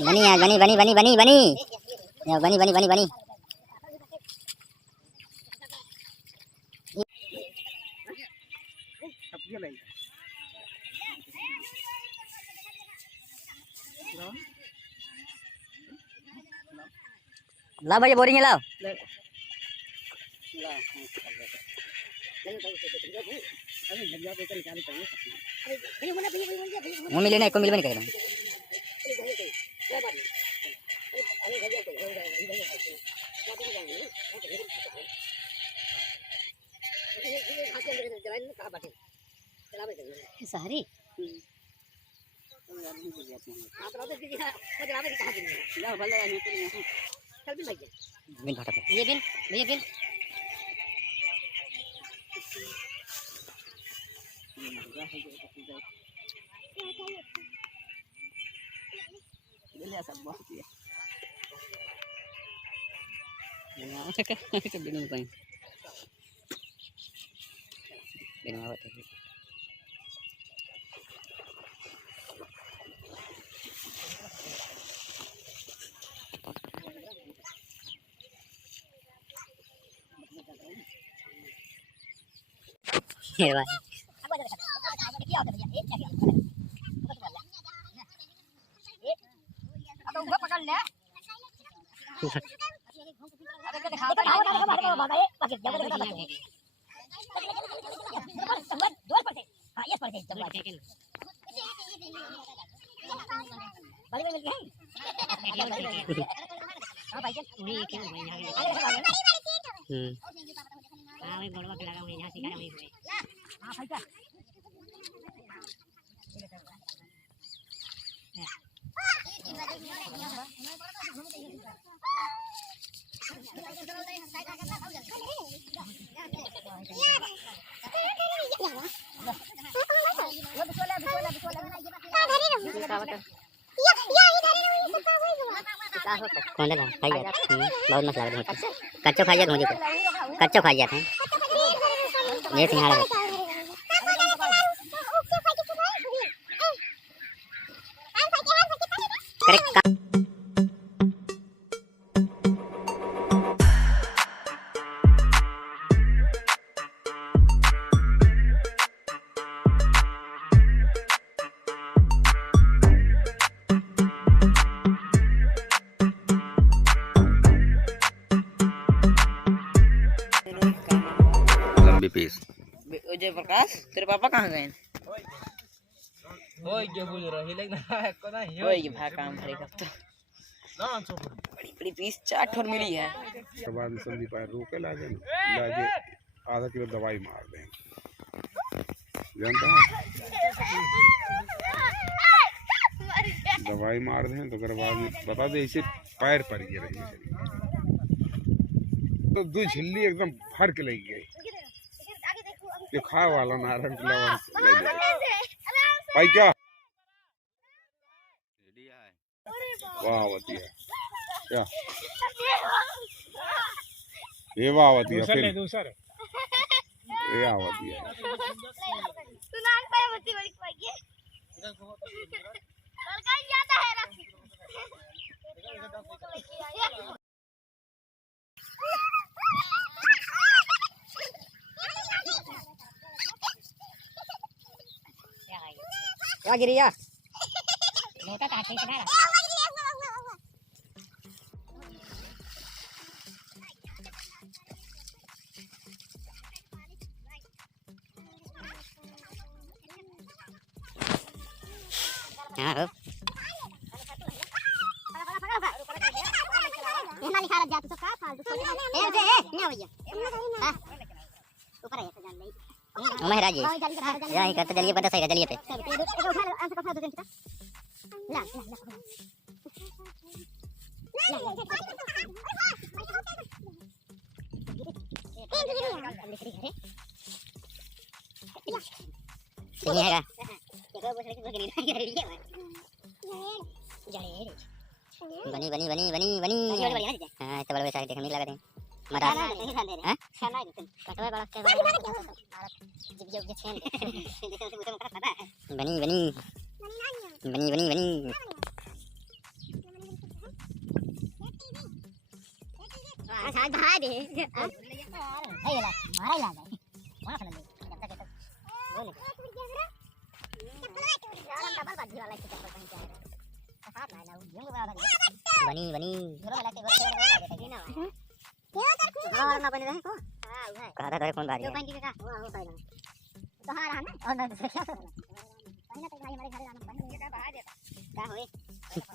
बनी यार, बनी बनी बनी बनी बनी बनी बनी बनी बनी। ला भैया बोरिंग है, लाओ। वो मिले ना, को मिलबे नहीं करेगा। सारी बिन भाटा पे ये बिन भैया बिन ले सब बहुत है यहाँ के बिन में पानी बिन में होता है। ये भाई पकड़ ले कौन है खाई जाता बहुत मस्त लग रहा है। कच्चो खाई जाता मुझे, कच्चो खाई जाते हैं ये सिंघाड़ा करेक्ट। पीस जय प्रकाश, तेरे पापा कहाँ गए? ओए क्या बोल रहा है लेकिन को ना ओए ये भाई काम करेगा तो बड़ी बड़ी पीस 4 ठोर मिली है। के बाद में संदीप आए रोके लाजे आधा किलो दवाई मार दें, जानता है दवाई मार दें तो बाद में बता दे इसे पैर पर गिर रही है तो दो झिल्ली एकदम भर के लगी गई। जो खा वाला नारंग भाई क्या वाह होती है क्या ये वाह होती है फिर ये आवती है क्या गिरी यार मोटा काटे के ना हां रो मेहमान खा रहा जा तो का फालतू ए ना भैया हां ऊपर आया जान नहीं महाराज जी यही करते चलिए पता सही चलिए पे ला बनी बनी बनी बनी बनी हाँ तो बड़े देखने लगा मरा हैं कटवा बड़ा के जिब जिब छेन बनी बनी बनी बनी बनी आज भाई दे हे ला मारा ला वहां फल दे जब तक बोल डबल बाजी वाला के चप्पल पहन के आया हाथ ना ये वाला बनी बनी गुरु वाला के गुरु वाला देखिए ना क्या कर हां ना बने रहे को हां है कहा था कौन बारी है पहन के का वो पहला तो हां रहा ना और ना दूसरा क्या पहले तो भाई हमारे घर जाना पहन के का बाहर देता क्या होए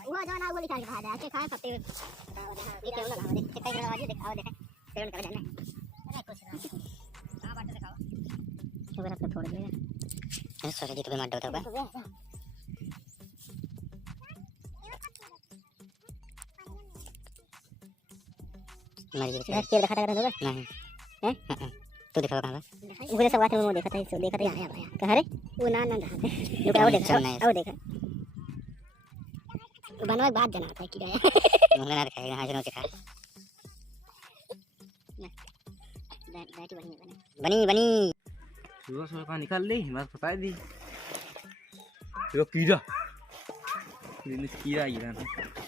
वो जो ना वो लिखा के बाहर आके खाए पत्ते ये क्यों लगा दे कई बार आवाज दिखाओ देखे पेड़ कर जाना नहीं कुछ ना हां बात दिखाओ तो मेरा पे छोड़ दे सोचा जी तो मार दो तो मर गई क्या देखा था होगा नहीं हैं तू देखा कहां मुझे सब बात में वो देखा था इसको देखा था आया आया कह रे वो ना ना रहा रुक आओ देखा आओ देखा बनवा बात जाना था कि गया मुंह ना दिखाएगा हां जनो दिखा बैठी बनी बनी बनी सुबह सुबह कहाँ निकाल ली बस बता दी देखो कीड़ा कीड़ा ही रहा